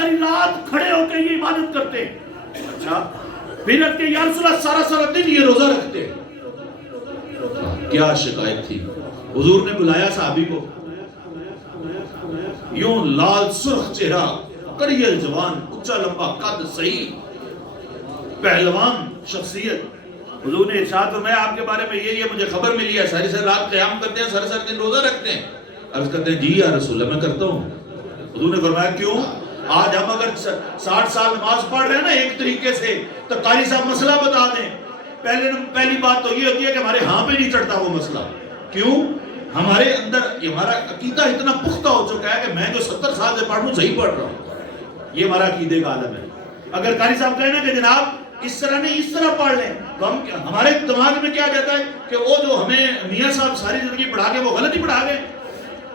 ساری رات کھڑے ہو کے یہ عبادت کرتے. اچھا پھر کہ یا رسول اللہ سارا سارا دن یہ روزہ رکھتے. کیا شکایت تھی. حضور نے بلایا صحابی کو, یوں لال سرخ چہرہ, کریل زبان, اونچا لمبا قد, صحیح پہلوان شخصیت. حضور نے ارشاد فرمایا آپ کے بارے میں یہ مجھے خبر ملی ہے, ساری ساری رات قیام کرتے ہیں, سارے سارے دن روزہ رکھتے ہیں. عرض کرتے ہیں جی یا رسول اللہ میں کرتا ہوں. حضور نے فرمایا کیوں؟ آج ہم اگر 60 سال نماز پڑھ رہے ہیں نا ایک طریقے سے, تو قاری صاحب مسئلہ بتا دیں. پہلی بات تو یہ ہوتی ہے کہ ہمارے ہاں پہ نہیں چڑھتا وہ مسئلہ. کیوں؟ ہمارے اندر ہمارا عقیدہ اتنا پختہ ہو چکا ہے کہ میں جو 70 سال سے پڑھ رہا ہوں صحیح پڑھ رہا ہوں. یہ ہمارا عقیدے کا عالم ہے. اگر قاری صاحب کہیں نا کہ جناب اس طرح نہیں اس طرح پڑھ لیں, تو ہمارے دماغ میں کیا جاتا ہے کہ وہ جو ہمیں میاں صاحب ساری زندگی پڑھا گئے وہ غلط ہی پڑھا گئے,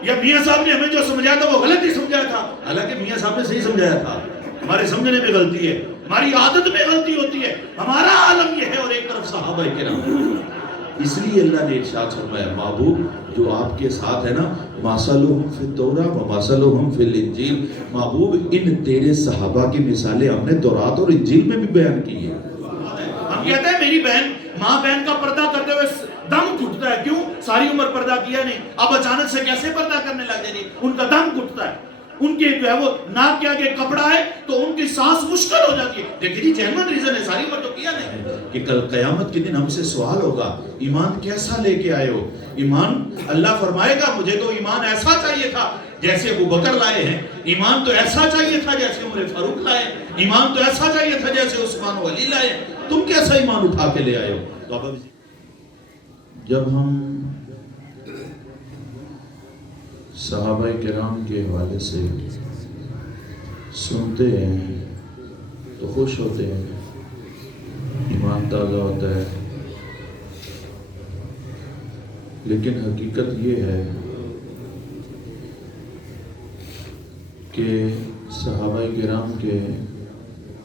یا میاں صاحب نے ہمیں جو سمجھایا تھا وہ غلط ہی سمجھایا تھا. حالانکہ میاں صاحب نے صحیح سمجھایا تھا. ہمارے سمجھنے میں غلطی ہے, ہماری عادت میں غلطی ہوتی ہے. ہمارا عالم یہ ہے اور ایک طرف صحابہ کرام. اس لیے اللہ نے ارشاد فرمایا محبوب جو آپ کے ساتھ ہے نا, مَثَلُهُمْ فِي التَّوْرَاةِ وَمَثَلُهُمْ فِي الْإِنْجِيلِ, محبوب ان تیرے صحابہ کی مثالیں ہم نے تورات اور انجیل میں بھی بیان کی ہیں. ہم کہتے ہیں میری بہن ماں بہن کا پردہ کرتے ہوئے دم گھٹتا ہے. کیوں؟ ساری عمر پردہ کیا نہیں, اب اچانک سے کیسے پردہ کرنے لگ جائے. ان کا دم گھٹتا ہے, ان کے جو ہے وہ ناک کے آگے کپڑا ہے تو ان کی سانس مشکل ہو جاتی ہے. دیکھیں جی جینوئن ریزن ہے, ساری عمر تو کیا نہیں. کہ کل قیامت کے دن ہم سے سوال ہوگا ایمان کیسا لے کے آئے ہو. ایمان اللہ فرمائے گا مجھے تو ایمان ایسا چاہیے تھا جیسے ابو بکر لائے ہیں, ایمان تو ایسا چاہیے تھا جیسے عمر فاروق لائے, ایمان تو ایسا چاہیے تھا جیسے عثمان و علی لائے, تم کیسا ایمان اٹھا کے لے آئے ہو. تو جب ہم صحابہ کرام کے حوالے سے سنتے ہیں تو خوش ہوتے ہیں, ایمان تازہ ہوتا ہے. لیکن حقیقت یہ ہے کہ صحابہ کرام کے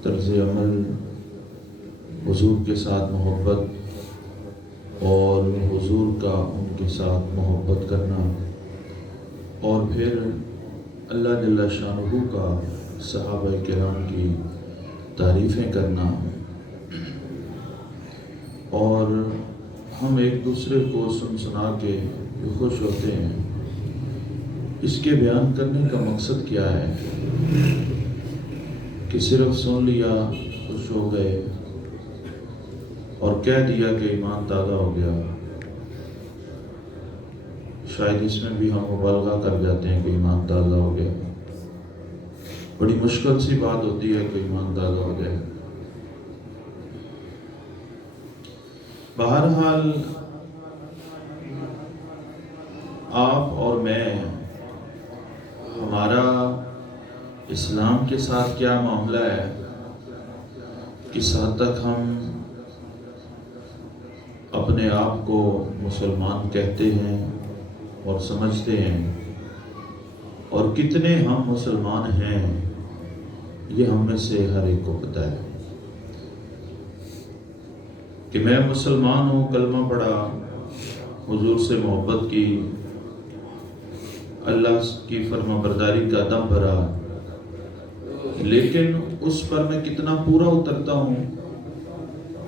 طرز عمل, حضور کے ساتھ محبت اور حضور کا ان کے ساتھ محبت کرنا, اور پھر اللہ جل شانہ کا صحابہ کرام کی تعریفیں کرنا, اور ہم ایک دوسرے کو سنا کے خوش ہوتے ہیں. اس کے بیان کرنے کا مقصد کیا ہے کہ صرف سن لیا, خوش ہو گئے اور کہہ دیا کہ ایمان تازہ ہو گیا. شاید اس میں بھی ہم مبالغہ کر جاتے ہیں کہ ایمان تازہ ہو گیا. بڑی مشکل سی بات ہوتی ہے کہ ایمان تازہ ہو جائے. بہرحال آپ اور میں, ہمارا اسلام کے ساتھ کیا معاملہ ہے, کس حد تک ہم اپنے آپ کو مسلمان کہتے ہیں اور سمجھتے ہیں, اور کتنے ہم مسلمان ہیں یہ ہم میں سے ہر ایک کو پتہ ہے. کہ میں مسلمان ہوں, کلمہ پڑھا, حضور سے محبت کی, اللہ کی فرما برداری کا دم بھرا, لیکن اس پر میں کتنا پورا اترتا ہوں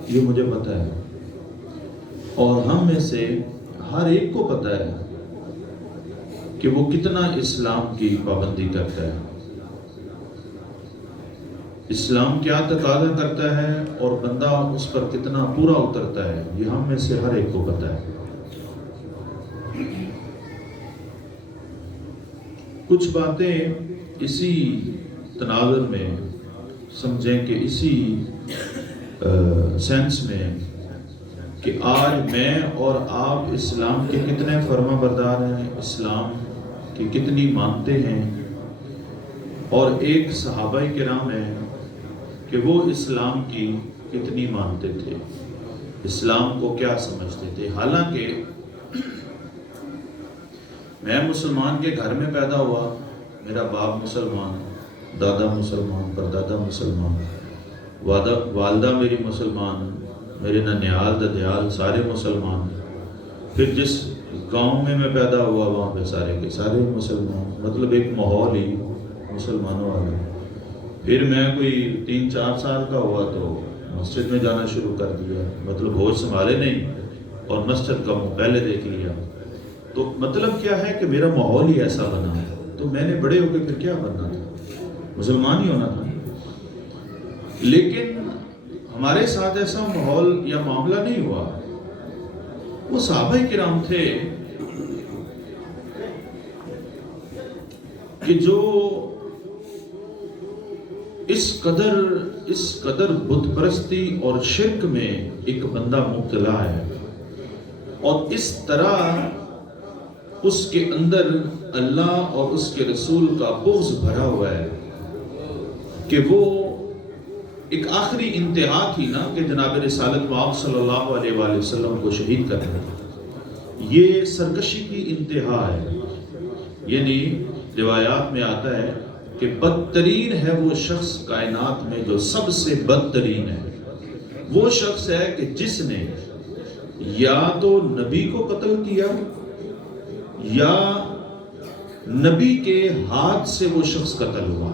یہ مجھے پتہ ہے. اور ہم میں سے ہر ایک کو پتہ ہے کہ وہ کتنا اسلام کی پابندی کرتا ہے, اسلام کیا تقاضا کرتا ہے, اور بندہ اس پر کتنا پورا اترتا ہے, یہ ہم میں سے ہر ایک کو پتہ ہے. کچھ باتیں اسی تناظر میں سمجھیں کہ اسی سینس میں کہ آج میں اور آپ اسلام کے کتنے فرما بردار ہیں, اسلام کی کتنی مانتے ہیں, اور ایک صحابہ کرام ہیں کہ وہ اسلام کی کتنی مانتے تھے, اسلام کو کیا سمجھتے تھے. حالانکہ میں مسلمان کے گھر میں پیدا ہوا, میرا باپ مسلمان, دادا مسلمان, پردادا مسلمان, والدہ میری مسلمان, میرے ننیال ددیال سارے مسلمان, پھر جس گاؤں میں پیدا ہوا وہاں پہ سارے کے سارے مسلمان, مطلب ایک ماحول ہی مسلمانوں والا. پھر میں کوئی 3-4 سال کا ہوا تو مسجد میں جانا شروع کر دیا، مطلب ہوش سنبھالے نہیں اور مسجد کا منہ پہلے دیکھ لیا۔ تو مطلب کیا ہے کہ میرا ماحول ہی ایسا بنا ہے، تو میں نے بڑے ہو کے پھر کیا بننا تھا؟ مسلمان ہی ہونا تھا۔ لیکن ہمارے ساتھ ایسا ماحول یا معاملہ نہیں ہوا۔ وہ صحابہ کرام تھے کہ جو اس قدر بت پرستی اور شرک میں ایک بندہ مبتلا ہے، اور اس طرح اس کے اندر اللہ اور اس کے رسول کا بغض بھرا ہوا ہے کہ وہ ایک آخری انتہا تھی نا کہ جناب رسالت مآب صلی اللہ علیہ وآلہ وسلم کو شہید کرنا، یہ سرکشی کی انتہا ہے۔ یعنی روایات میں آتا ہے کہ بدترین ہے وہ شخص کائنات میں جو سب سے بدترین ہے، وہ شخص ہے کہ جس نے یا تو نبی کو قتل کیا یا نبی کے ہاتھ سے وہ شخص قتل ہوا۔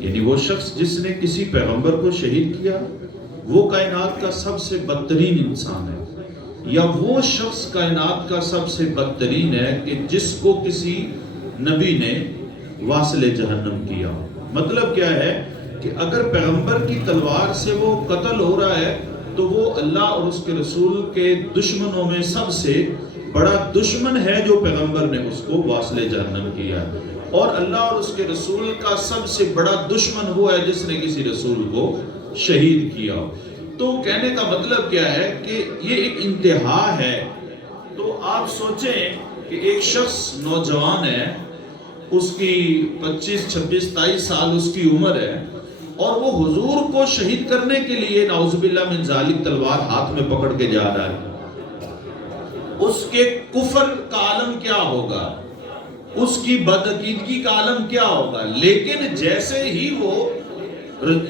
یعنی وہ شخص جس نے کسی پیغمبر کو شہید کیا وہ کائنات کا سب سے بدترین انسان ہے، یا وہ شخص کائنات کا سب سے بدترین ہے کہ جس کو کسی نبی نے واصل جہنم کیا۔ مطلب کیا ہے کہ اگر پیغمبر کی تلوار سے وہ قتل ہو رہا ہے تو وہ اللہ اور اس کے رسول کے دشمنوں میں سب سے بڑا دشمن ہے جو پیغمبر نے اس کو واصل جہنم کیا، اور اللہ اور اس کے رسول کا سب سے بڑا دشمن وہ ہے جس نے کسی رسول کو شہید کیا۔ تو کہنے کا مطلب کیا ہے کہ یہ ایک انتہا ہے۔ تو آپ سوچیں کہ ایک شخص نوجوان ہے، اس کی 25 26 23 سال اس کی عمر ہے، اور وہ حضور کو شہید کرنے کے لیے نعوذ باللہ من ذالک تلوار ہاتھ میں پکڑ کے جا رہا ہے۔ اس کے کفر کا عالم کیا ہوگا، اس کی بدعقیدگی کا عالم کیا ہوگا، لیکن جیسے ہی وہ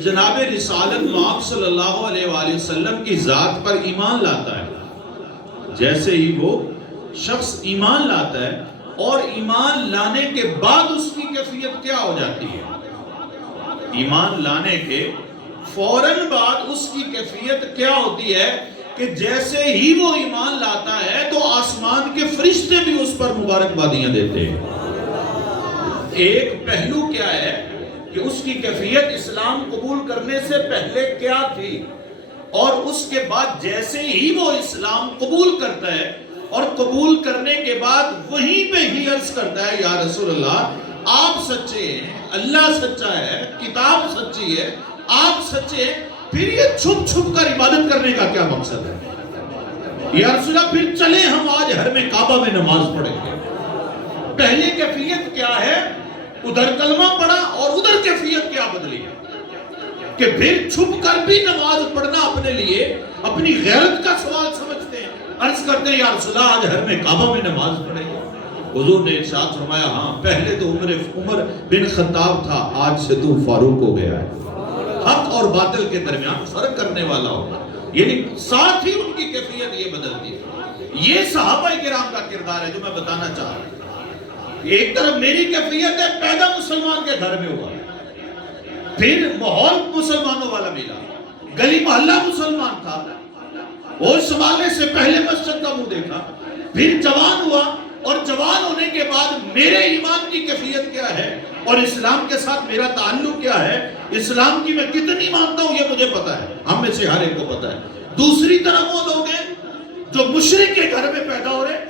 جناب رسالت مآب صلی اللہ علیہ وآلہ وسلم کی ذات پر ایمان لاتا ہے، جیسے ہی وہ شخص ایمان لاتا ہے اور ایمان لانے کے بعد اس کی کیفیت کیا ہو جاتی ہے، ایمان لانے کے فوراً بعد اس کی کیفیت کیا ہوتی ہے کہ جیسے ہی وہ ایمان لاتا ہے تو آسمان کے فرشتے بھی اس پر مبارکبادیاں دیتے ہیں۔ ایک پہلو کیا ہے کہ اس کی کیفیت اسلام قبول کرنے سے پہلے کیا تھی، اور اس کے بعد جیسے ہی وہ اسلام قبول کرتا ہے اور قبول کرنے کے بعد وہیں پہ ہی عرض کرتا ہے یا رسول اللہ آپ سچے ہیں، اللہ سچا ہے، کتاب سچی ہے، آپ سچے ہیں، پھر یہ چھپ چھپ کر عبادت کرنے کا کیا مقصد ہے؟ یا رسول اللہ پھر چلیں ہم آج حرم کعبہ میں نماز پڑھیں گے۔ پہلے کیفیت کیا ہے، ادھر کلمہ پڑھا اور ادھر کیفیت کیا بدلی ہے کہ پھر چھپ کر بھی نماز پڑھنا اپنے لیے اپنی غیرت کا سوال سمجھتے ہیں۔ عرض کرتے ہیں یا رسول اللہ آج حرم کعبہ میں نماز پڑھیں گے۔ حضور نے ارشاد فرمایا ہاں پہلے تو عمر بن خطاب تھا، آج سے تو فاروق ہو گیا ہے، حق اور باطل کے درمیان فرق کرنے والا ہوگا۔ یعنی ساتھ ہی ان کی کیفیت یہ بدلتی ہے۔ یہ صحابہ کرام کا کردار ہے جو میں بتانا چاہ رہا ہوں۔ ایک طرف میری کیفیت ہے پیدا مسلمان کے گھر میں ہوا، پھر ماحول مسلمانوں والا ملا، گلی محلہ مسلمان تھا، ہوش سنبھالنے سے پہلے مسجد کا منہ دیکھا، پھر جوان ہوا، اور جوان ہونے کے بعد میرے ایمان کی کیفیت کیا ہے اور اسلام کے ساتھ میرا تعلق کیا ہے، اسلام کی میں کتنی مانتا ہوں یہ مجھے پتا ہے، ہم میں سے ہر ایک کو پتا ہے۔ دوسری طرف وہ لوگ ہیں جو مشرک کے گھر میں پیدا ہو رہے،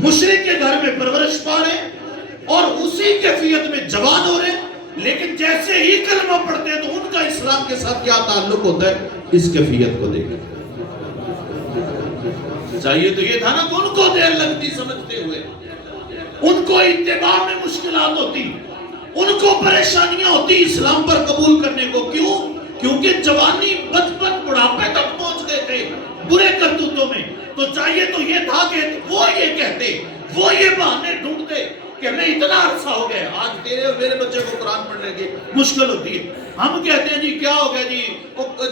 مشرک کے گھر میں پرورش پا رہے اور اسی کیفیت میں جوان ہو رہے، لیکن جیسے ہی کلمہ پڑھتے ہیں تو ان کا اسلام کے ساتھ کیا تعلق ہوتا ہے، اس کیفیت کو دیکھیں۔ چاہیے تو یہ تھا نا کہ ان کو دیر لگتی سمجھتے ہوئے، ان کو اتباع میں مشکلات ہوتی، ان کو پریشانیاں ہوتی اسلام پر قبول کرنے کو۔ کیوں؟ کیونکہ جوانی بچپن بڑھاپے تک پہنچ گئے تھے برے کرتوتوں میں۔ تو چاہیے تو یہ تھا کہ وہ یہ کہتے، وہ یہ بہانے ڈھونڈتے کہ ہمیں اتنا عرصہ ہو گیا، آج تیرے اور میرے بچے کو قرآن پڑھنے کی مشکل ہوتی ہے، ہم کہتے ہیں جی کیا ہو گیا جی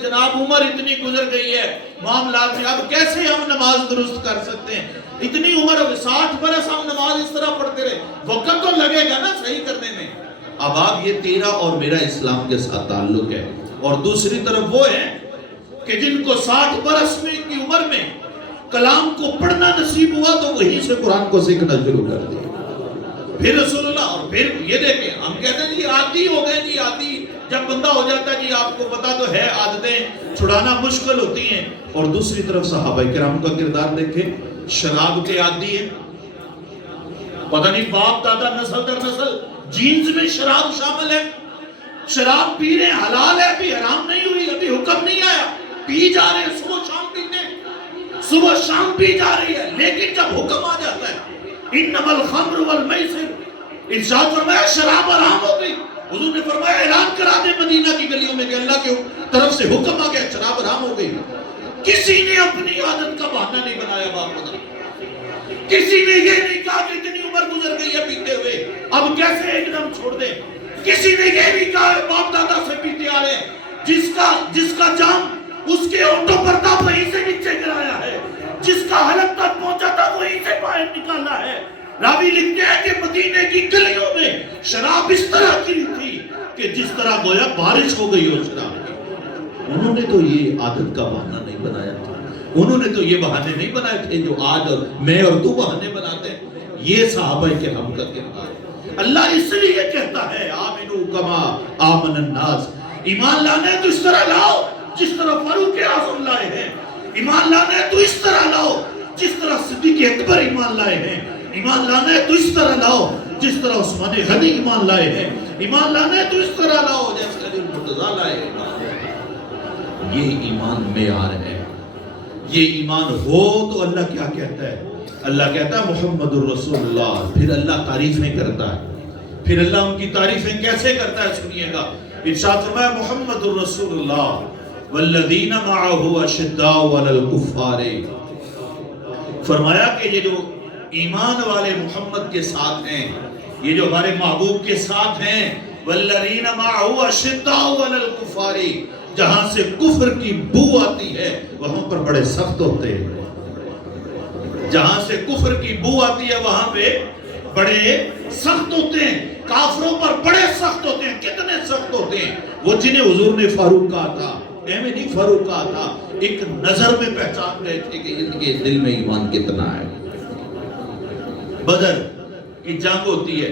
جناب عمر اتنی گزر گئی ہے معاملات میں، اب کیسے ہم نماز درست کر سکتے ہیں، اتنی عمر 60 برس ہم نماز اس طرح پڑھتے رہے، وقت تو لگے گا نا صحیح کرنے میں۔ اب آپ یہ تیرا اور میرا اسلام کے ساتھ تعلق ہے، اور دوسری طرف وہ ہے کہ جن کو 60 برس میں کی عمر میں کلام کو پڑھنا نصیب ہوا تو وہیں سے قرآن کو سیکھنا شروع کر دیا. پھر رسول اللہ، اور پھر یہ دیکھیں ہم کہتے ہیں جی عادی ہو گئے، جی عادی جب بندہ ہو جاتا ہے جی آپ کو پتا تو ہے عادتیں چھڑانا مشکل ہوتی ہیں. اور دوسری طرف صحابہ کرام کا کردار دیکھیں، شراب کے عادی ہیں، پتہ نہیں باپ دادا نسل در نسل جینز میں شراب شامل ہے، شراب پی رہے ہیں، حلال ہے، ابھی حرام نہیں ہوئی، ابھی حکم نہیں آیا، پی جا رہے ہیں، صبح شام پیتے ہیں، صبح شام پی جا رہی ہے. لیکن جب حکم آ جاتا ہے انما الخمر والمیسر، ارشاد فرمایا شراب حرام ہو گئی. حضور نے فرمایا اعلان کرا دے مدینہ کی گلیوں میں کہ اللہ کی طرف سے حکم آ گیا، شراب حرام ہو گئی. کسی نے اپنی عادت کا بہانہ نہیں بنایا باپ مدر، کسی نے یہ نہیں کہا کہ اتنی عمر گزر گئی ہے پیتے ہوئے اب کیسے ایک دم چھوڑ دیں. کسی نے یہ نہیں کہا باپ دادا سے پیتے آ رہے ہیں، جس کا جام اس کے ہونٹوں پر تھا وہیں سے نیچے گرایا ہے، جس کا حلق تک پہنچا تھا وہیں سے باہر نکالا ہے. راوی لکھتے ہیں کہ مدینے کی گلیوں میں شراب اس طرح کی تھی کہ جس طرح گویا بارش ہو گئی ہو شراب کی. انہوں نے تو یہ عادت کا بہانہ نہیں بنایا تھا، انہوں نے تو یہ بہانے نہیں بنائے تھے جو آج اور میں اور تو بہانے بناتے ہیں. یہ صحابہ کرام کا کردار ہے. اللہ اس لیے کہتا ہے آمنو کما آمن الناس، ایمان لانا ہے تو اس طرح لاؤ جس طرح فاروق اعظم لائے ہیں، ایمان لانا ہے تو اس طرح لاؤ جس طرح صدیق اکبر ایمان لائے ہیں، ایمان لانا ہے تو اس طرح لاؤ جس طرح عثمان غنی ایمان لائے ہیں، ایمان لانا ہے تو اس طرح لاؤ جیسے علی مرتضیٰ لائے ہیں. یہ ایمان معیار ہے. یہ ایمان ہو تو اللہ کیا کہتا ہے؟ اللہ کہتا ہے محمد الرسول اللہ. پھر اللہ تعریفیں کرتا ہے. پھر اللہ ان کی تعریفیں کیسے کرتا ہے سنیے گا. ارشاد فرمایا محمد الرسول اللہ والذین معه اشداء علی الکفار. فرمایا کہ یہ جو ایمان والے محمد کے ساتھ ہیں، یہ جو ہمارے محبوب کے ساتھ ہیں، والذین معه اشداء علی الکفار، جہاں سے کفر کی بو آتی ہے وہاں پر بڑے سخت ہوتے ہیں. جہاں سے کفر کی بو آتی ہے وہاں پہ بڑے سخت ہوتے ہیں. کافروں پر بڑے سخت ہوتے ہیں. کتنے سخت ہوتے ہیں؟ وہ جنہیں حضور نے فاروق کہا تھا، ایویں نہیں فاروق کہا تھا، ایک نظر میں پہچان گئے تھے کہ ان کے دل میں ایمان کتنا ہے. بدر کی جنگ ہوتی ہے،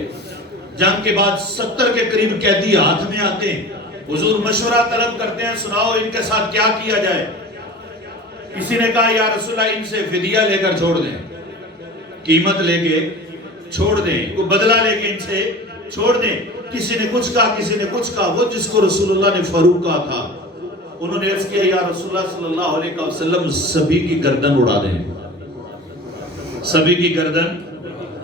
جنگ کے بعد 70 کے قریب قیدی ہاتھ میں آتے ہیں. حضور مشورہ طلب کرتے ہیں سناؤ ان کے ساتھ کیا کیا جائے. کسی نے کہا یا رسول اللہ ان سے فدیہ لے کر چھوڑ دیں، قیمت لے کے چھوڑ دیں، کوئی بدلہ لے کے ان سے چھوڑ دیں. کسی نے کچھ کہا، کسی نے کچھ کہا. وہ جس کو رسول اللہ نے فاروق کہا تھا انہوں نے عرض کیا یا رسول اللہ صلی اللہ علیہ وسلم سبھی کی گردن اڑا دیں، سبھی کی گردن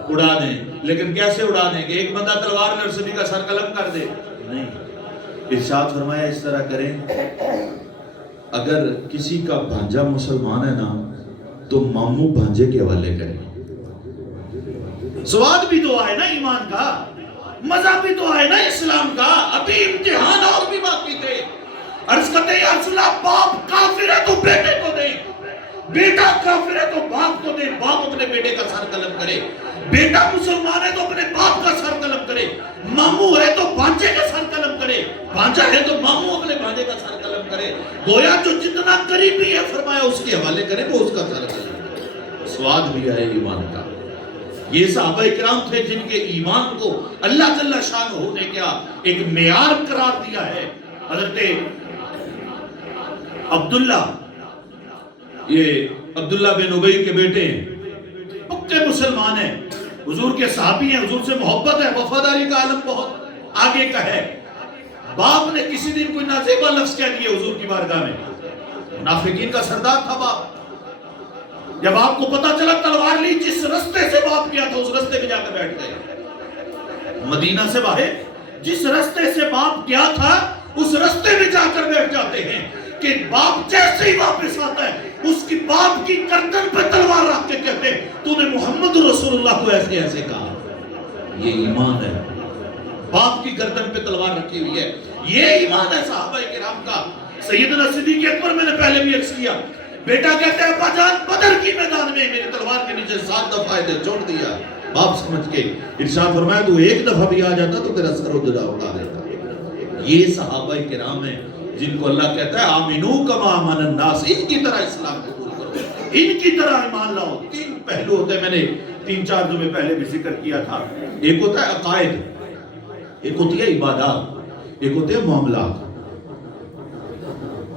اڑا دیں. لیکن کیسے اڑا دیں کہ ایک بندہ تلوار لے اور سبھی کا سر قلم کر دے؟ نہیں. ارشاد فرمایا اس طرح کریں اگر کسی کا بھانجا مسلمان ہے نا تو ماموں بھانجے کے حوالے کریں. سواد بھی تو آئے نا ایمان کا، مزہ بھی تو آئے نا اسلام کا. ابھی امتحان اور بھی باقی تھے. عرض کرتے یا رسول اللہ باپ کافر ہے تو بیٹے کو دیں، بیٹا کافر ہے تو باپ کو دیں. باپ اپنے بیٹے کا سر قلم کرے، بیٹا مسلمان ہے تو اپنے باپ کا سر قلم کرے، ماموں ہے تو بھانجے کا سر قلم کرے، بھانجا ہے تو ماموں اپنے بھانجے کا سر قلم کرے. گویا جو جتنا قریبی ہے فرمایا اس کے حوالے کرے وہ اس کا سر قلم کرے. سواد بھی آئے ایمان کا. یہ صحابہ کرام تھے جن کے ایمان کو اللہ جل شانہ نے کیا ایک معیار قرار دیا ہے. حضرت عبداللہ، یہ عبداللہ بن ابی کے بیٹے ہیں، پکے مسلمان ہیں، حضور کے صحابی ہیں، حضور سے محبت ہے، وفاداری کا عالم بہت آگے کا ہے. باپ نے کسی دن کوئی نازیبا لفظ کہہ دیے حضور کی بارگاہ میں. منافقین کا سردار تھا باپ. جب آپ کو پتا چلا تلوار لی، جس رستے سے باپ گیا تھا اس رستے پہ جا کر بیٹھ گئے. مدینہ سے باہر جس رستے سے باپ گیا تھا اس رستے میں جا کر بیٹھ جاتے ہیں کہ باپ جیسے ہی واپس آتا ہے اس کی باپ کی گردن پہ تلوار رکھ کے کہتے ہیں تو نے محمد رسول اللہ کو ایسے ایسے کہا. یہ ایمان ہے. باپ کی گردن پہ تلوار رکھی ہوئی ہے. یہ ایمان ہے صحابہ کرام کا. سیدنا صدیق اکبر میں نے پہلے بھی عرض کیا، بیٹا کہتے ہیں ابا جان بدر کی میدان میں میری تلوار کے نیچے 7 دفعہ ادھر چھوڑ دیا. باپ سمجھ کے ارشاد فرمایا تو ایک دفعہ بھی آ جاتا تو تیرا سر اٹھا دیتا. یہ صحابہ کرام ہیں جن کو اللہ کہتا ہے آمنو کما آمن الناس, ان کی طرح اسلام قبول کرو, ان کی طرح ایمان لاؤ. تین پہلو ہوتے ہیں, میں نے 3-4 جمعے پہلے بھی ذکر کیا تھا. ایک ہوتا ہے عقائد, ایک ہوتی ہے عبادات, ایک ہوتے ہیں معاملات.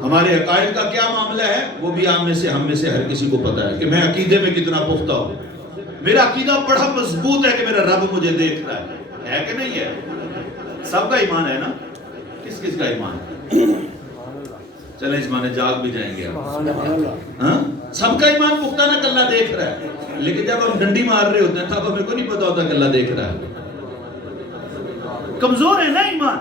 ہمارے عقائد کا کیا معاملہ ہے وہ بھی ہم میں سے ہر کسی کو پتا ہے کہ میں عقیدے میں کتنا پختہ ہوں. میرا عقیدہ بڑا مضبوط ہے کہ میرا رب مجھے دیکھ رہا ہے کہ نہیں ہے؟ سب کا ایمان ہے نا. کس کس کا ایمان ہے؟ چلیں اس مانے جاگ بھی جائیں گے آپ. سب کا ایمان پختہ نہ کہ اللہ دیکھ رہا ہے, لیکن جب ہم ڈنڈی مار رہے ہوتے ہیں تب ہمیں کو نہیں پتا ہوتا کہ اللہ دیکھ رہا ہے. کمزور ہے نا ایمان.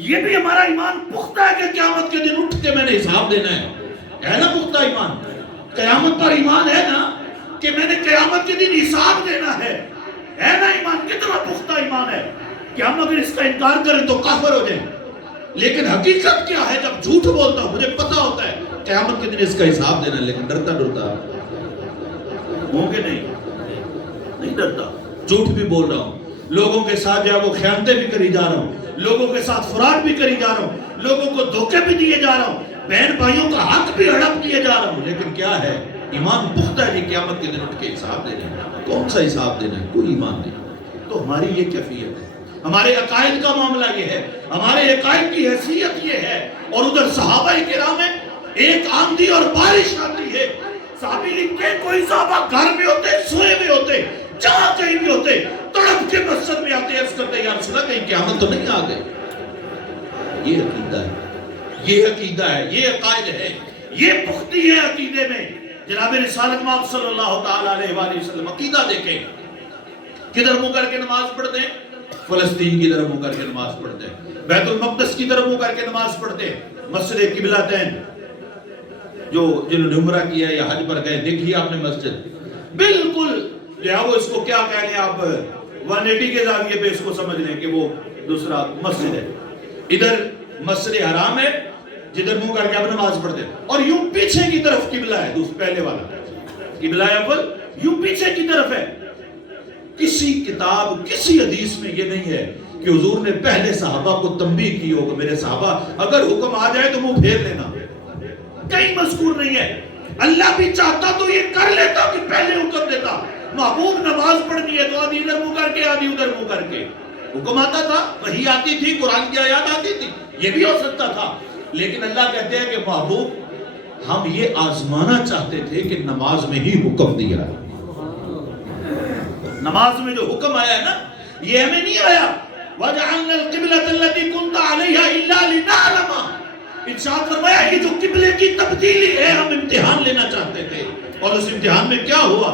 یہ بھی ہمارا ایمان پختہ ہے کہ قیامت کے دن اٹھ کے میں نے حساب دینا ہے نا پختہ ایمان. قیامت پر ایمان ہے نا کہ میں نے قیامت کے دن حساب دینا ہے نا ایمان. کتنا پختہ ایمان ہے کہ ہم اگر اس کا انکار کریں تو کافر ہو جائیں. لیکن حقیقت کیا ہے, جب جھوٹ بولتا ہوں مجھے پتا ہوتا ہے قیامت کے دن اس کا حساب دینا, لیکن ڈرتا ہوں کہ نہیں ڈرتا. جھوٹ بھی بول رہا ہوں, لوگوں کے ساتھ جو ہے وہ خیانتیں بھی کری جا رہا ہوں, لوگوں کے ساتھ فراڈ بھی کری جا رہا ہوں, لوگوں کو دھوکے بھی دیے جا رہا ہوں, بہن بھائیوں کا حق بھی ہڑپ دیے جا رہا ہوں. لیکن کیا ہے, ایمان پختہ ہے. قیامت کے دن اٹھ کے حساب دینا ہے. کون سا حساب دینا ہے؟ کوئی ایمان نہیں. تو ہماری یہ کیفیت ہے, ہمارے عقائد کا معاملہ یہ ہے, ہمارے عقائد کی حیثیت یہ ہے. اور ادھر صحابہ کرام ہیں, ایک آندھی اور بارش آتی ہے, صحابی لکھتے ہیں کوئی صحابہ گھر میں ہوتے, سوئے میں ہوتے, جہاں کہیں بھی ہوتے, تڑپ کے مسجد میں آتے, عرض کرتے یا رسول اللہ کہیں قیامت تو نہیں آ گئی. یہ عقیدہ ہے, یہ عقیدہ ہے, یہ عقائد ہے, یہ پختی ہے عقیدے میں. جناب رسالت مآب صلی اللہ تعالیٰ علیہ وآلہ وسلم عقیدہ دیکھیں, کدھر منہ کر کے نماز پڑھتے ہیں؟ فلسطین کی طرف منہ کر کے نماز پڑھتے ہیں, بیت المقدس کی طرف منہ کر کے نماز پڑھتے ہیں, مسجد قبلتین جو جنہوں نے عمرہ کیا ہے یا حج پر گئے دیکھیے آپ نے مسجد بالکل جو ہے وہ اس کو کیا کہہ لیں آپ 180 کے زاویے پہ اس کو سمجھ لیں کہ وہ دوسرا مسجد ہے. ادھر مسجد حرام ہے جدھر منہ کر کے آپ نماز پڑھتے ہیں, اور یوں پیچھے کی طرف قبلہ ہے, پہلے والا قبلہ اول یوں پیچھے کی طرف ہے. کسی کتاب کسی حدیث میں یہ نہیں ہے کہ حضور نے پہلے صحابہ کو تنبیہ کی ہو کہ میرے صحابہ اگر حکم آ جائے تو منہ پھیر لینا, کہیں مذکور نہیں ہے. اللہ بھی چاہتا تو یہ کر لیتا کہ پہلے حکم دیتا. محبوب نماز پڑھنی ہے تو آدھی ادھر منہ کر کے آدھی ادھر منہ کر کے. حکم آتا تھا, وحی آتی تھی, قرآن کی آیات آتی تھی, یہ بھی ہو سکتا تھا. لیکن اللہ کہتے ہیں کہ محبوب ہم یہ آزمانا چاہتے تھے کہ نماز میں ہی حکم دیا ہے. نماز میں جو حکم آیا ہے نا یہ ہمیں نہیں آیا وَجَعَلْنَا الْقِبْلَةَ الَّتِي كُنْتَ عَلَيْهَا إِلَّا لِنَعْلَمَ. ارشاد فرمایا یہ جو قبلے کی تبدیلی ہے ہم امتحان لینا چاہتے تھے, اور اس امتحان میں کیا ہوا؟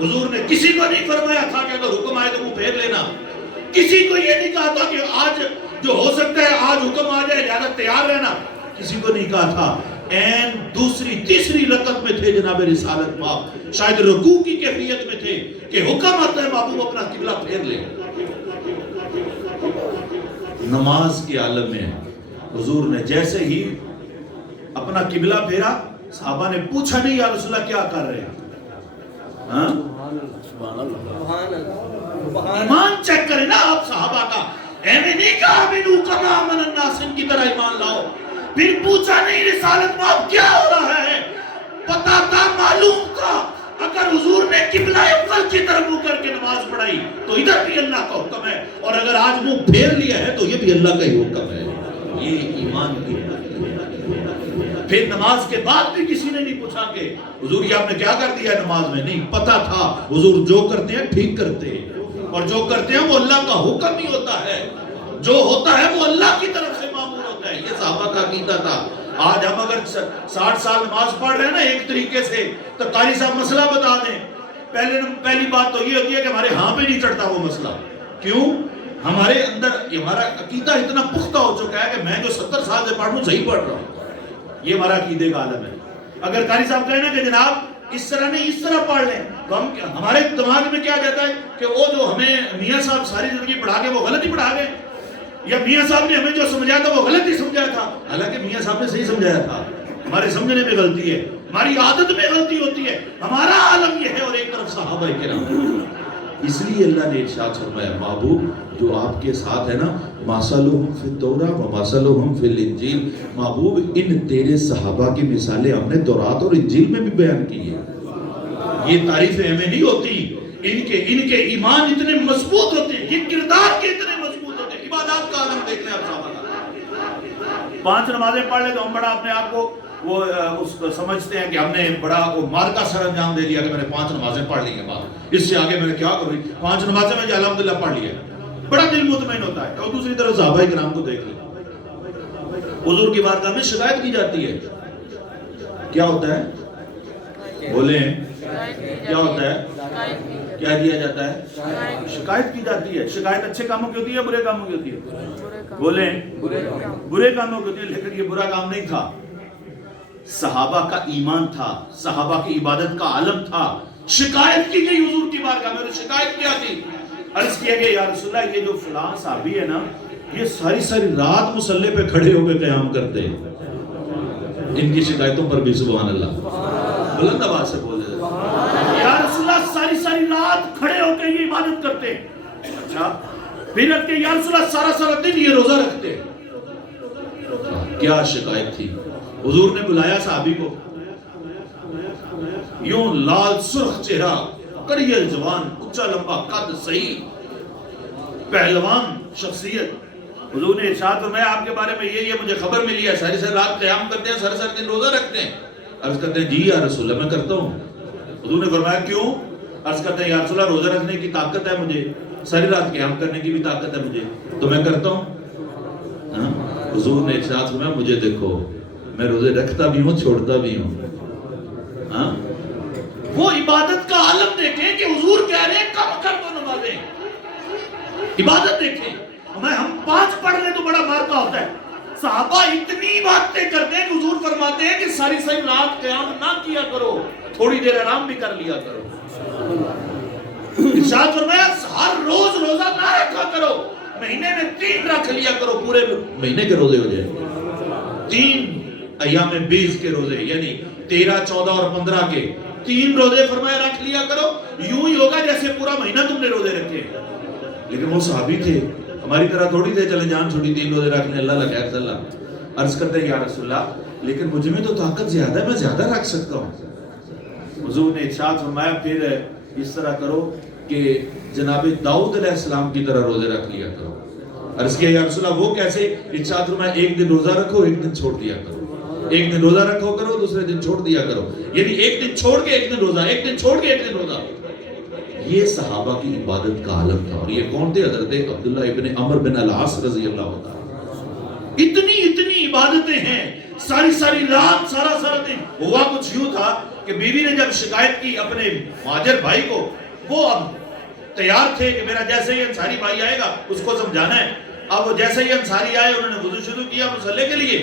حضور نے کسی کو نہیں فرمایا تھا کہ اگر حکم آئے تو منہ پھیر لینا. کسی کو یہ نہیں کہا تھا کہ آج جو ہو سکتا ہے آج حکم آ جائے لہذا تیار رہنا, کسی کو نہیں کہا تھا. این دوسری تیسری رکعت میں تھے جناب رسالت مآب, شاید رکوع کی کیفیت میں تھے کہ حکم آتا ہے محبوب اپنا قبلہ پھیر لے. نماز کے عالم میں حضور نے جیسے ہی اپنا قبلہ پھیرا, صحابہ نے پوچھا نہیں یا رسول اللہ کیا کر رہے ہیں. ایمان چیک کریں نا آپ صحابہ کا, ایویں نہیں کہا آمنو کما آمن الناس, ان کی طرح ایمان لاؤ. پھر پوچھا نہیں رسالت مآب کیا ہو رہا ہے, پتا تھا, معلوم تھا. اگر حضور نے قبلہ اول کی طرف منہ کر کے نماز پڑھائی تو ادھر بھی اللہ کا حکم ہے, اور اگر آج منہ پھیر لیا ہے تو یہ بھی اللہ کا ہی حکم ہے. یہ ایمان کی بات. پھر نماز کے بعد بھی کسی نے نہیں پوچھا کہ حضور یہ آپ نے کیا کر دیا ہے نماز میں, نہیں, پتا تھا حضور جو کرتے ہیں ٹھیک کرتے ہیں, اور جو کرتے ہیں وہ اللہ کا حکم ہی ہوتا ہے, جو ہوتا ہے وہ اللہ کی طرف سے معمول ہوتا ہے. یہ صحابہ کا عقیدہ تھا. آج ہم اگر 60 سال نماز پڑھ رہے ہیں نا ایک طریقے سے, تو قاری صاحب مسئلہ بتا دیں, پہلی بات تو یہ ہوتی ہے کہ ہمارے ہاں پہ نہیں چڑھتا وہ مسئلہ. کیوں؟ ہمارے اندر ہمارا عقیدہ اتنا پختہ ہو چکا ہے کہ میں جو 70 سال سے پڑھ رہا ہوں صحیح پڑھ رہا ہوں. یہ ہمارا عقیدے کا عالم ہے. اگر قاری صاحب کہیں نا کہ جناب اس طرح نہیں اس طرح پڑھ لیں, تو ہمارے دماغ میں کیا جاتا ہے کہ وہ جو ہمیں میاں صاحب ساری زندگی پڑھا گئے وہ غلط ہی پڑھا گئے, یا میاں صاحب نے ہمیں جو سمجھایا تھا وہ غلط ہی سمجھایا تھا. حالانکہ میاں صاحب نے صحیح سمجھایا تھا. ہمارے سمجھنے میں غلطی ہے, ہماری عادت میں غلطی ہوتی ہے. ہمارا عالم یہ ہے, اور ایک طرف صحابہ کرام. اس لیے اللہ نے ارشاد فرمایا محبوب جو آپ کے ساتھ ہے نا مَثَلُهُمْ فِي التَّوْرَاةِ وَمَثَلُهُمْ فِي الْإِنْجِيلِ، محبوب ان تیرے صحابہ کی مثالیں ہم نے تورات اور انجیل میں بھی بیان کی ہیں۔ یہ تعریفیں ہمیں نہیں ہوتی، ان کے ایمان اتنے مضبوط ہوتے ہیں، یہ کردار کے اتنے مضبوط ہوتے ہیں۔ عبادات کا عالم دیکھ لیں آپ صحابہ کا، 5 نمازیں پڑھ لیں تو ہم بڑا اپنے آپ کو وہ سمجھتے ہیں کہ ہم نے بڑا وہ مارکا سر انجام دے دیا کہ میں نے 5 نمازیں پڑھ لی ہیں، بعد اس سے آگے میں نے کیا کروں، 5 نمازیں میں الحمدللہ پڑھ لی ہے، بڑا دل مطمئن ہوتا ہے۔ اور دوسری طرف صحابہ کرام کو دیکھ لیں، حضور کی بارگاہ میں شکایت کی جاتی ہے، کیا ہوتا ہے بولیں، کیا ہوتا ہے، کیا دیا جاتا ہے، شکایت کی جاتی ہے۔ شکایت اچھے کاموں کی ہوتی ہے، برے کاموں کی ہوتی ہے، بولیں برے کاموں کی ہوتی ہے، لیکن یہ برا کام نہیں تھا، صحابہ کا ایمان تھا، صحابہ کی عبادت کا عالم تھا۔ شکایت کی گئی حضور کی بارگاہ میں، شکایت کیا تھی، عرض کیا گیا یا رسول اللہ یہ جو فلاں صحابی ہے نا یہ ساری ساری رات مصلی پہ کھڑے ہو کے قیام کرتے ہیں، ان کی شکایتوں پر بھی سبحان اللہ بلند آواز سے بولے یا رسول اللہ ساری ساری رات کھڑے ہو کے یہ عبادت کرتے ہیں۔ اچھا پھر رکھتے یا رسول اللہ سارا سارا دن یہ روزہ رکھتے ہیں، کیا شکایت تھی؟ حضور نے بلایا صحابی کو، یوں لال سرخ چہرہ، کریل جوان، اونچا لمبا قد، صحیح پہلوان شخصیت۔ حضور نے ارشاد فرمایا آپ کے بارے میں یہ مجھے خبر ملی ہے، ساری ساری رات قیام کرتے ہیں، سارے سارے دن روزہ رکھتے ہیں۔ عرض کرتے ہیں جی یا رسول اللہ میں کرتا ہوں۔ حضور نے فرمایا کیوں؟ عرض کرتے ہیں یا رسول اللہ روزہ رکھنے کی طاقت ہے مجھے، ساری رات قیام کرنے کی بھی طاقت ہے مجھے، تو میں کرتا ہوں۔ حضور نے ارشاد فرمایا مجھے دیکھو میں روزے رکھتا بھی ہوں چھوڑتا بھی ہوں۔ وہ عبادت کا عالم دیکھیں کہ حضور کہہ رہے ہیں کم کر دو نمازیں، عبادت دیکھیں۔ ہم 5 پڑھ لیں تو بڑا مارکا ہوتا ہے، صحابہ اتنی باتیں کرتے ہیں کہ حضور فرماتے ہیں کہ ساری ساری رات قیام نہ کیا کرو، تھوڑی دیر آرام بھی کر لیا کرو۔ ارشاد فرمایا ہر روز روزہ نہ رکھا کرو، مہینے میں 3 رکھ لیا کرو، پورے مہینے کے روزے ہو جائیں 3 ایام 20 کے روزے، یعنی 13 14 اور 15 کے 3 روزے فرمایا رکھ لیا کرو، یوں ہی ہوگا جیسے پورا مہینہ تم نے روزے رکھے۔ لیکن وہ صحابی تھے، ہماری طرح تھوڑی تھے چلے جان چھوڑی 3 روزے رکھ لیں اللہ خیر صلی اللہ۔ عرض کرتے ہیں یا رسول اللہ لیکن مجھ میں تو طاقت زیادہ ہے، میں زیادہ رکھ سکتا ہوں۔ حضور نے ارشاد فرمایا پھر اس طرح کرو کہ جناب داؤد علیہ السلام کی طرح روزے رکھ لیا کرو۔ عرض کیا یا رسول اللہ وہ کیسے؟ ارشاد فرمایا ایک دن روزہ رکھو ایک دن چھوڑ دیا کرو، ایک دن روزہ رکھو کرو دوسرے دن چھوڑ دیا کرو، یعنی ایک دن چھوڑ کے ایک دن روزہ، ایک دن چھوڑ کے ایک دن روزہ۔ یہ صحابہ کی عبادت کا عالم تھا۔ اور یہ کون تھے؟ حضرت عبداللہ ابن عمر بن العاص رضی اللہ عنہ۔ اتنی عبادتیں ہیں، ساری ساری رات سارا سارا دن۔ ہوا کچھ یوں تھا کہ بیوی نے جب شکایت کی اپنے مہاجر بھائی کو، وہ اب تیار تھے کہ میرا جیسے ہی انصاری بھائی آئے گا اس کو سمجھانا ہے۔ اب وہ جیسے ہی انصاری آئے انہوں نے وضو شروع کیا مصلی کے لیے،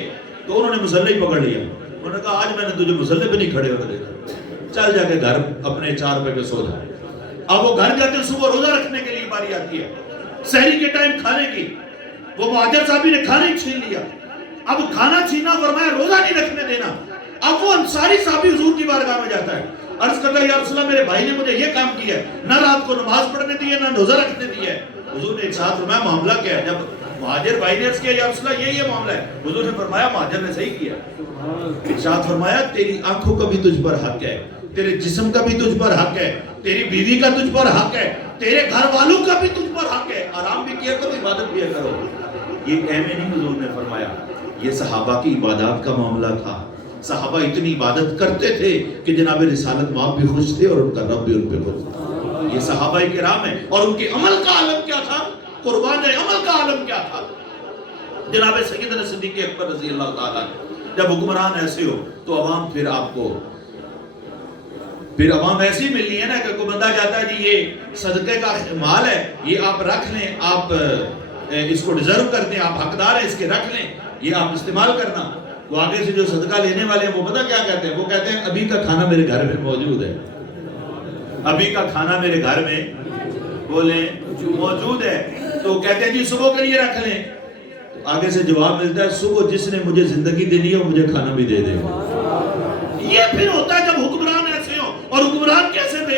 تو انہوں نے مصلی پکڑ لیا۔ انہوں نے کہا آج میں نے تجھے مصلی پہ نہیں کھڑے ہونے دیکھا، چل جا کے گھر اپنے 4 پہ سو جا۔ اب وہ گھر جاتے صبح روزہ رکھنے کے لیے باری آتی ہے، سحری کے ٹائم کھانے کی، وہ مہاجر صاحبی نے کھانے چھین لیا۔ اب کھانا چھینا فرمایا روزہ نہیں رکھنے دینا۔ اب وہ انصاری صحابی حضور کی بارگاہ میں جاتا ہے، عرض کرتا ہے یا رسول اللہ میرے بھائی نے مجھے یہ کام کیا ہے، نہ رات کو نماز پڑھنے دی ہے نہ روزہ رکھنے دی ہے۔ حضور نے ارشاد فرمایا معاملہ کیا ہے؟ جب مہاجر بھائی نے عرض کیا یا رسول اللہ یہ معاملہ ہے، حضور نے فرمایا مہاجر نے صحیح کیا۔ ارشاد فرمایا تیری آنکھوں کا بھی تجھ پر حق ہے، تیرے جسم کا بھی تجھ پر حق ہے، تیری بیوی کا تجھ پر حق ہے، تیرے گھر والوں کا بھی تجھ پر حق ہے، آرام بھی کیا کرو عبادت بھی کرو۔ یہ اہم نہیں حضور نے فرمایا، یہ صحابہ کی عبادات کا معاملہ تھا۔ صحابہ اتنی عبادت کرتے تھے کہ جناب رسالت ماں بھی خوش تھے اور ان کا رب بھی ان پہ خوش تھا۔ یہ صحابہ کرام ہیں، اور ان کے عمل کا عالم کیا تھا؟ قربان عمل کا عالم کیا تھا؟ جناب سیدنا صدیق اکبر رضی اللہ تعالیٰ جب حکمران ایسے ہو تو عوام پھر آپ کو عوام ایسی ملنی ہے نا کہ کوئی بندہ جاتا ہے جی یہ صدقے کا مال ہے، یہ آپ رکھ لیں، آپ اس کو ڈیزرو کرتے ہیں، آپ حقدار ہیں اس کے، رکھ لیں، یہ آپ استعمال کرنا۔ وہ آگے سے جو صدقہ لینے والے ہیں وہ پتہ کیا کہتے ہیں؟ وہ کہتے ہیں ابھی کا کھانا میرے گھر میں موجود ہے، ابھی کا کھانا میرے گھر میں بولیں موجود ہے، تو کہتے ہیں جی صبح کے لیے رکھ لیں۔ آگے سے جواب ملتا ہے صبح جس نے مجھے زندگی دینی ہے وہ مجھے کھانا بھی دے دے گا۔ یہ پھر ہوتا ہے جب حکمران ایسے ہو، اور حکمران کیسے تھے؟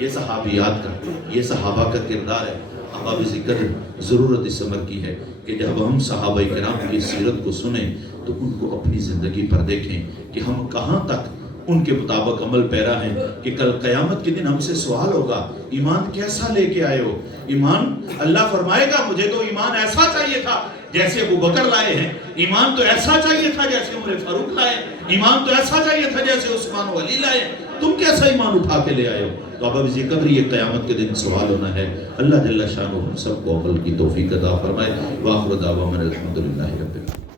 یہ صحابیات کا، یہ صحابہ کا کردار ہے. اب آپ اسی قدر ضرورت اس عمر کی ہے کہ جب ہم صحابہ کرام کی سیرت کو سنیں تو ان کو اپنی زندگی پر دیکھیں کہ ہم کہاں تک ان کے مطابق عمل پیرا ہیں، کہ کل قیامت کے دن ہم سے سوال ہوگا ایمان کیسا لے کے آئے ہو. ایمان اللہ فرمائے گا مجھے تو ایمان ایسا چاہیے تھا جیسے ابو بکر لائے ہیں، ایمان تو ایسا چاہیے تھا جیسے عمر فاروق لائے، ایمان تو ایسا چاہیے تھا جیسے عثمان و علی لائے، تم کیسا ایمان اٹھا کے لے آئے ہو. تو اب اسی قدر یہ قیامت کے دن سوال ہونا ہے. اللہ جل شانہ ہم سب کو عمل کی توفیق عطا فرمائے. وآخر دعوانا الحمدللہ رب العالمین.